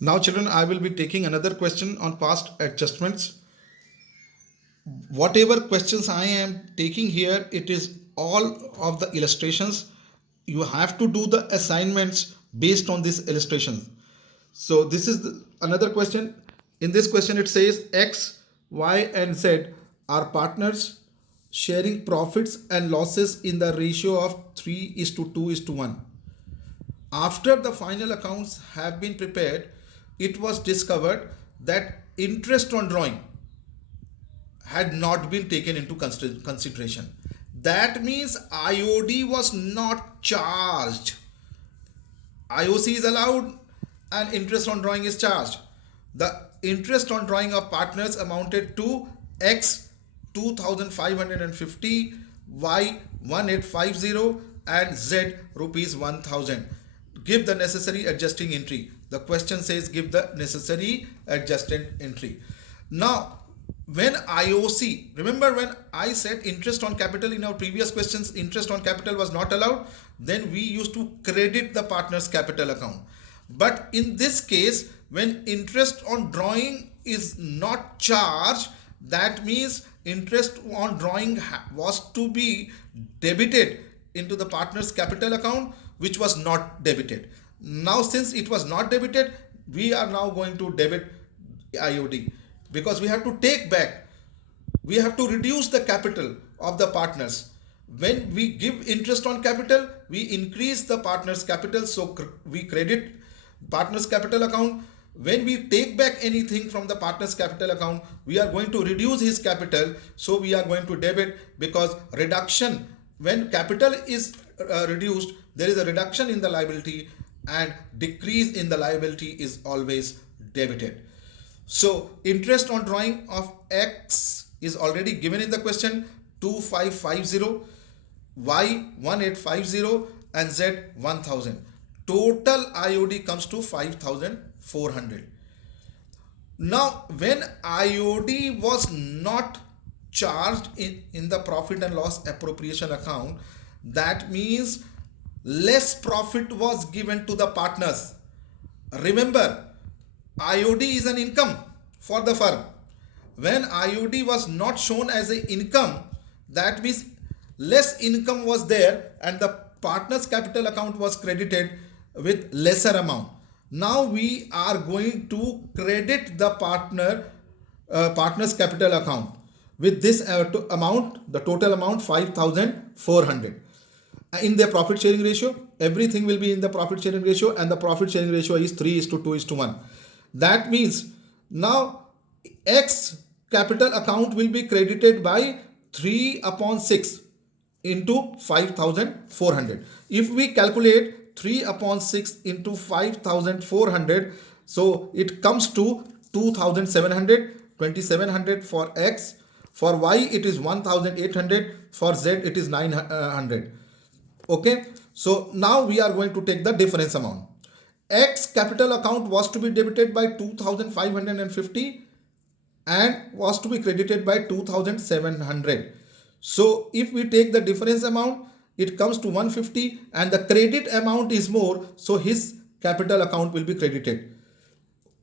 Now children, I will be taking another question on past adjustments. Whatever questions I am taking here, it is all of the illustrations. You have to do the assignments based on these illustrations. So this is another question. In this question it says X, Y and Z are partners sharing profits and losses in the ratio of 3:2:1. After the final accounts have been prepared, it was discovered that interest on drawing had not been taken into consideration. That means IOD was not charged. IOC is allowed and interest on drawing is charged. The interest on drawing of partners amounted to X 2550, Y 1850 and Z rupees 1000. Give the necessary adjusting entry. The question says give the necessary adjusted entry. Now when IOC, remember when I said interest on capital in our previous questions, interest on capital was not allowed, then we used to credit the partner's capital account. But in this case, when interest on drawing is not charged, that means interest on drawing was to be debited into the partner's capital account, which was not debited. Now since it was not debited, we are now going to debit IOD, because we have to take back, we have to reduce the capital of the partners. When we give interest on capital, we increase the partner's capital, so we credit partner's capital account. When we take back anything from the partner's capital account, we are going to reduce his capital, so we are going to debit, because reduction, when capital is reduced, there is a reduction in the liability, and decrease in the liability is always debited. So interest on drawing of X is already given in the question, 2550, Y 1850 and Z 1000. Total IOD comes to 5400. Now when IOD was not charged in the profit and loss appropriation account, that means less profit was given to the partners. Remember, IOD is an income for the firm. When IOD was not shown as an income, that means less income was there and the partner's capital account was credited with lesser amount. Now we are going to credit the partner's capital account with this amount, the total amount 5400. In the profit sharing ratio, everything will be in the profit sharing ratio, and the profit sharing ratio is 3:2:1. That means now X capital account will be credited by 3/6 into 5400. If we calculate 3/6 into 5400, so it comes to 2700, 2700 for X. For Y it is 1800, for Z it is 900. Okay, so now we are going to take the difference amount. X capital account was to be debited by 2550 and was to be credited by 2700. So if we take the difference amount, it comes to 150 and the credit amount is more, so his capital account will be credited.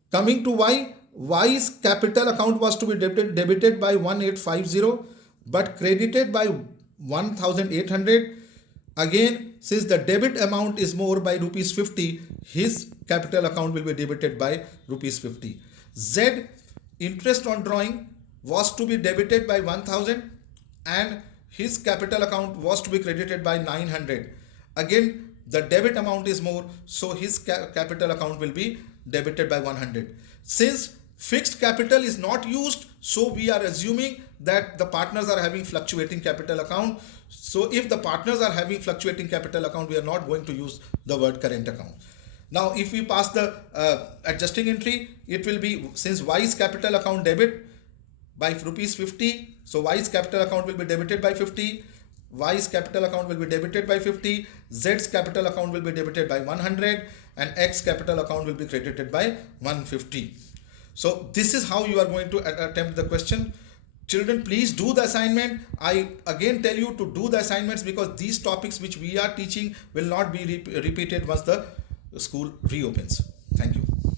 Coming to Y, Y's capital account was to be debited by 1850 but credited by 1800. Again, since the debit amount is more by rupees 50, his capital account will be debited by rupees 50. Z, interest on drawing was to be debited by 1000 and his capital account was to be credited by 900. Again, the debit amount is more, so his capital account will be debited by 100. Since fixed capital is not used, so we are assuming that the partners are having fluctuating capital account. So if the partners are having fluctuating capital account, we are not going to use the word current account. Now if we pass the adjusting entry, it will be, since Y's capital account debit by rupees 50, so Y's capital account will be debited by 50, Y's capital account will be debited by 50, Z's capital account will be debited by 100 and X capital account will be credited by 150. So this is how you are going to attempt the question. Children, please do the assignment. I again tell you to do the assignments, because these topics which we are teaching will not be repeated once the school reopens. Thank you.